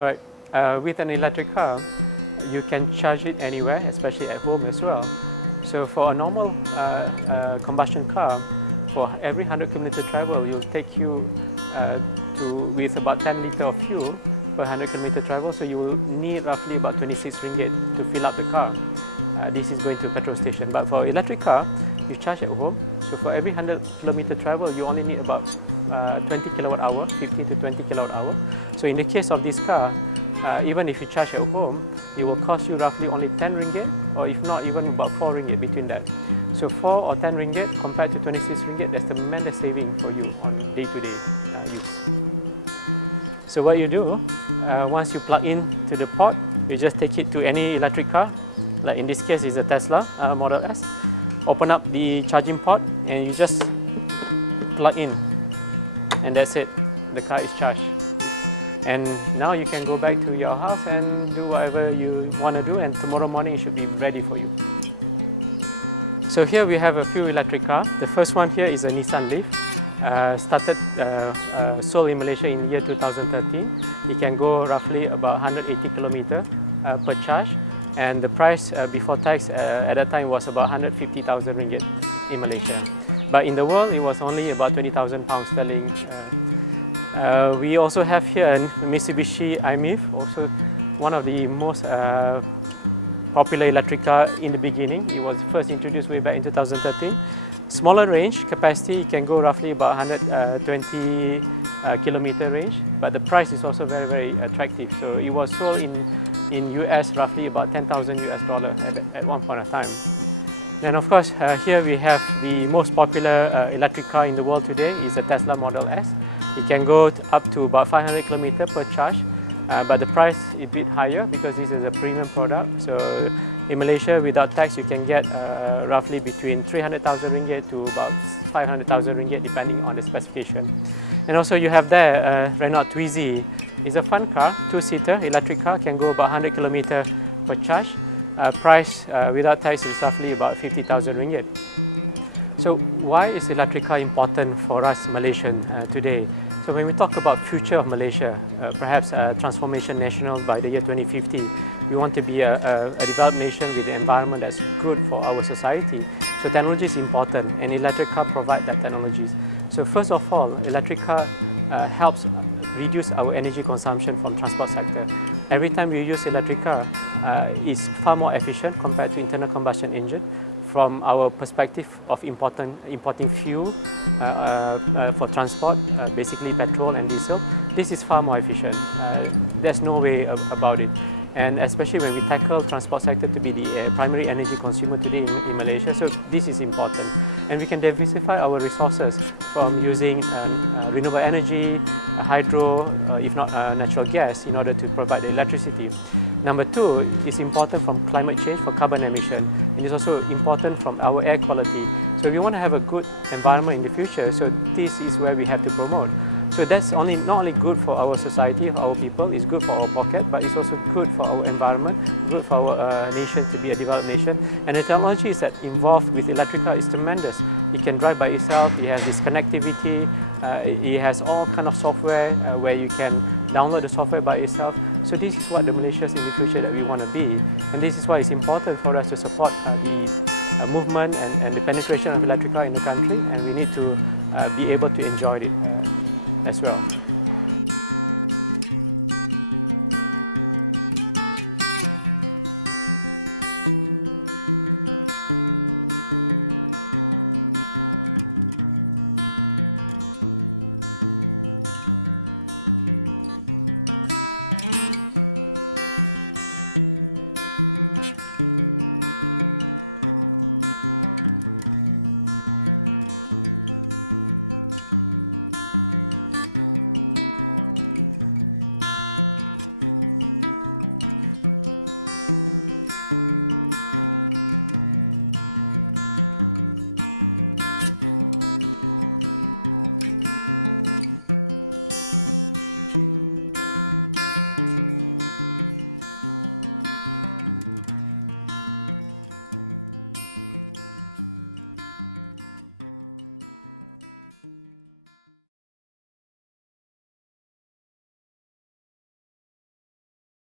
Right. With an electric car, you can charge it anywhere, especially at home as well. So for a normal combustion car, for every 100 kilometer travel, it'll take you with about 10 liter of fuel per 100 kilometer travel. So you will need roughly about 26 ringgit to fill up the car. This is going to a petrol station. But for electric car, you charge at home. So for every 100 kilometer travel, you only need about 20 kilowatt hour, 15 to 20 kilowatt hour. So in the case of this car, even if you charge at home, it will cost you roughly only 10 ringgit, or if not even about 4 ringgit between that. So 4 or 10 ringgit compared to 26 ringgit, that's a tremendous saving for you on day-to-day use. So what you do, once you plug in to the port, you just take it to any electric car, like in this case is a Tesla Model S. Open up the charging port and you just plug in, and that's it, the car is charged. And now you can go back to your house and do whatever you want to do, and tomorrow morning it should be ready for you. So here we have a few electric cars. The first one here is a Nissan Leaf. Sold in Malaysia in the year 2013. It can go roughly about 180 kilometers per charge, and the price before tax at that time was about 150,000 ringgit in Malaysia. But in the world it was only about 20,000 pounds sterling. We also have here Mitsubishi i-MiEV, also one of the most popular electric car in the beginning. It was first introduced way back in 2013. Smaller range capacity, it can go roughly about 120 kilometer range, but the price is also very, very attractive. So it was sold in US roughly about 10,000 US dollars at one point of time. And of course, here we have the most popular electric car in the world today is the Tesla Model S. It can go up to about 500 kilometers per charge, but the price is a bit higher because this is a premium product. So in Malaysia, without tax, you can get roughly between 300,000 ringgit to about 500,000 ringgit depending on the specification. And also you have there Renault Twizy. It's a fun car, two-seater electric car, can go about 100 kilometers per charge. Price without tax is roughly about 50,000 ringgit. So why is electric car important for us Malaysians today? So when we talk about future of Malaysia, perhaps a transformation national by the year 2050, we want to be a developed nation with an environment that's good for our society. So technology is important, and electric car provide that technologies. So first of all, electric car helps reduce our energy consumption from transport sector. Every time we use electric car, it's far more efficient compared to internal combustion engine. From our perspective of importing fuel for transport, basically petrol and diesel, this is far more efficient. There's no way about it. And especially when we tackle transport sector to be the primary energy consumer today in Malaysia, so this is important. And we can diversify our resources from using renewable energy, hydro, if not natural gas, in order to provide the electricity. Number two, it's important from climate change for carbon emission. It is also important from our air quality. So we want to have a good environment in the future, so this is where we have to promote. So that's not only good for our society, our people, it's good for our pocket, but it's also good for our environment, good for our nation to be a developed nation. And the technologies that involved with electric car is tremendous. It can drive by itself, it has this connectivity, it has all kind of software where you can download the software by itself. So this is what the Malaysians in the future that we want to be. And this is why it's important for us to support the movement and the penetration of electric car in the country, and we need to be able to enjoy it as well.